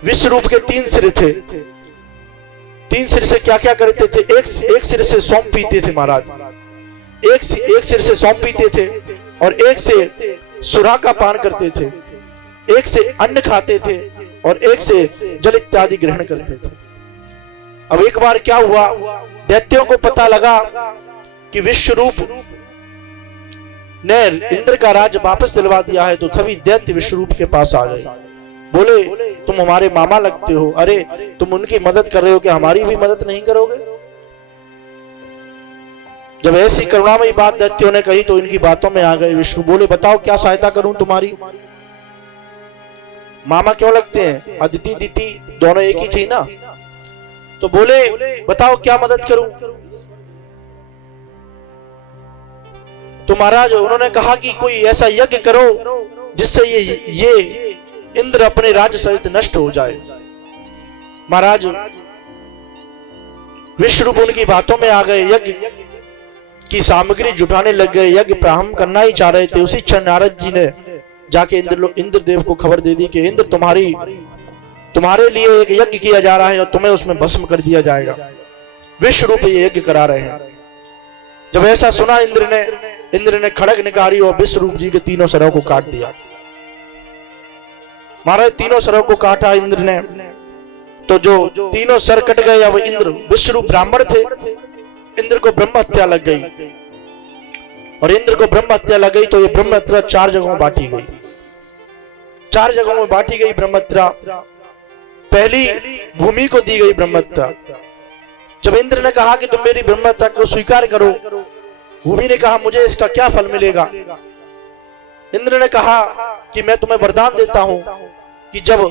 विश्व रूप के 3 सिर थे। 3 सिर से क्या क्या करते थे? एक सिर से सौंप पीते थे महाराज, एक सिर से सौंप पीते थे और एक से सुरा का पान करते थे, एक से अन्न खाते थे और एक से जल इत्यादि ग्रहण करते थे। अब एक बार क्या हुआ, दैत्यों को पता लगा कि विश्व रूप ने इंद्र का राज वापस दिलवा दिया है, तो सभी दैत्य विश्व रूप के पास आ गए। बोले तुम हमारे मामा लगते हो, अरे तुम उनकी मदद कर रहे हो, क्या हमारी भी मदद नहीं करोगे? जब ऐसी करुणामयी बात दैत्यों ने कही तो इनकी बातों में आ गए विष्णु। बोले बताओ क्या सहायता करूं तुम्हारी? मामा क्यों लगते हैं? अदिति दिति दोनों एक ही थी ना। तो बोले बताओ क्या मदद करूं? तो महाराज उन्होंने कहा कि कोई ऐसा यज्ञ करो जिससे ये इंद्र अपने राज्य सहित नष्ट हो जाए। महाराज विश्व रूप उनकी बातों में आ गए, यज्ञ की सामग्री जुटाने लग गए, यज्ञ प्रारंभ करना ही चाह रहे थे। उसी क्षण नारद जी ने जाके इंद्रदेव को खबर दे दी कि इंद्र तुम्हारे लिए एक यज्ञ किया जा रहा है और तुम्हें उसमें भस्म कर दिया जाएगा। विश्व रूप ये यज्ञ करा रहे हैं। जब ऐसा सुना इंद्र ने खड़ग निकाली और विश्व रूप जी के 3 सरों को काट दिया। महाराज 3 सरों को काटा इंद्र ने, तो जो 3 सर कट गए। अब इंद्र विश्व रूप ब्राह्मण थे, इंद्र को ब्रह्म हत्या लग गई और इंद्र को ब्रह्म हत्या लग गई तो ये ब्रह्म हत्या 4 जगहों में बांटी गई। 4 जगहों में बांटी गई ब्रह्म हत्या। पहली भूमि को दी गई ब्रह्म हत्या। जब इंद्र ने कहा कि तुम मेरी ब्रह्म हत्या को स्वीकार करो, भूमि ने कहा मुझे इसका क्या फल मिलेगा? इंद्र ने कहा कि मैं तुम्हें वरदान देता हूं कि जब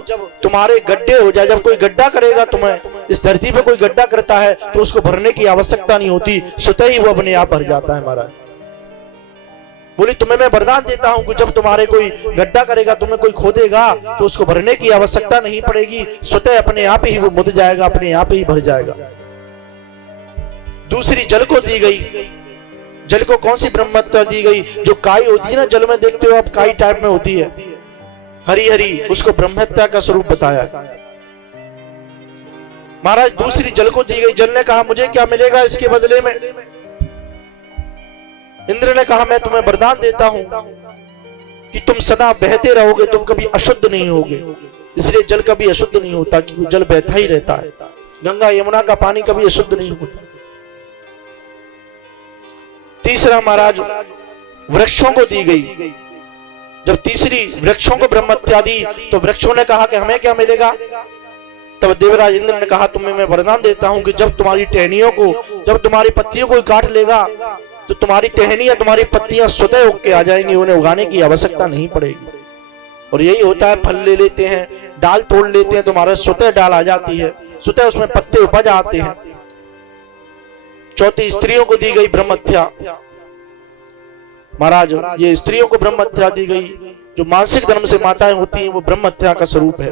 तुम्हारे गड्ढे हो जाए, जब कोई गड्ढा करेगा, तुम्हें इस धरती पे कोई गड्ढा करता है तो उसको भरने की आवश्यकता नहीं होती, स्वतः ही वो अपने आप भर जाता है। महाराज बोली तुम्हें मैं वरदान देता हूं कि जब तुम्हारे कोई गड्ढा करेगा, तुम्हें कोई खोदेगा तो उसको भरने की आवश्यकता नहीं पड़ेगी, स्वतः अपने आप ही वो मुद जाएगा, अपने आप ही भर जाएगा। दूसरी जल को दी गई। जल को कौन सी ब्रह्म हत्या दी गई? जो काई होती है ना, जल में देखते हो आप काई टाइप में होती है, हरी हरी, उसको ब्रह्म हत्या का स्वरूप बताया। महाराज दूसरी जल को दी गई। जल ने कहा मुझे क्या मिलेगा इसके बदले में? इंद्र ने कहा मैं तुम्हें वरदान देता हूं कि तुम सदा बहते रहोगे, तुम कभी अशुद्ध नहीं होगे। इसलिए जल कभी अशुद्ध नहीं होता, क्योंकि जल बहता ही रहता है। गंगा यमुना का पानी कभी अशुद्ध नहीं होता। तीसरा महाराज वृक्षों को दी गई। जब तीसरी वृक्षों को ब्रह्म हत्या दी तो वृक्षों ने कहा कि हमें क्या मिलेगा? तब देवराज इंद्र ने कहा तुम्हें मैं वरदान देता हूं कि जब तुम्हारी टहनियों को, जब तुम्हारी पत्तियों को काट लेगा तो तुम्हारी टहनी या तुम्हारी पत्तियां स्वतः उग के आ जाएंगी, उन्हें उगाने की आवश्यकता नहीं पड़ेगी। और यही होता है, फल ले लेते हैं, डाल तोड़ लेते हैं, तुम्हारे स्वतः डाल आ जाती है, स्वतः उसमें पत्ते उपज आते हैं। चौथी स्त्रियों को दी गई ब्रह्म हत्या। महाराज ये स्त्रियों को ब्रह्म हत्या दी गई। जो मानसिक धर्म से माताएं होती हैं वो ब्रह्म हत्या का स्वरूप है।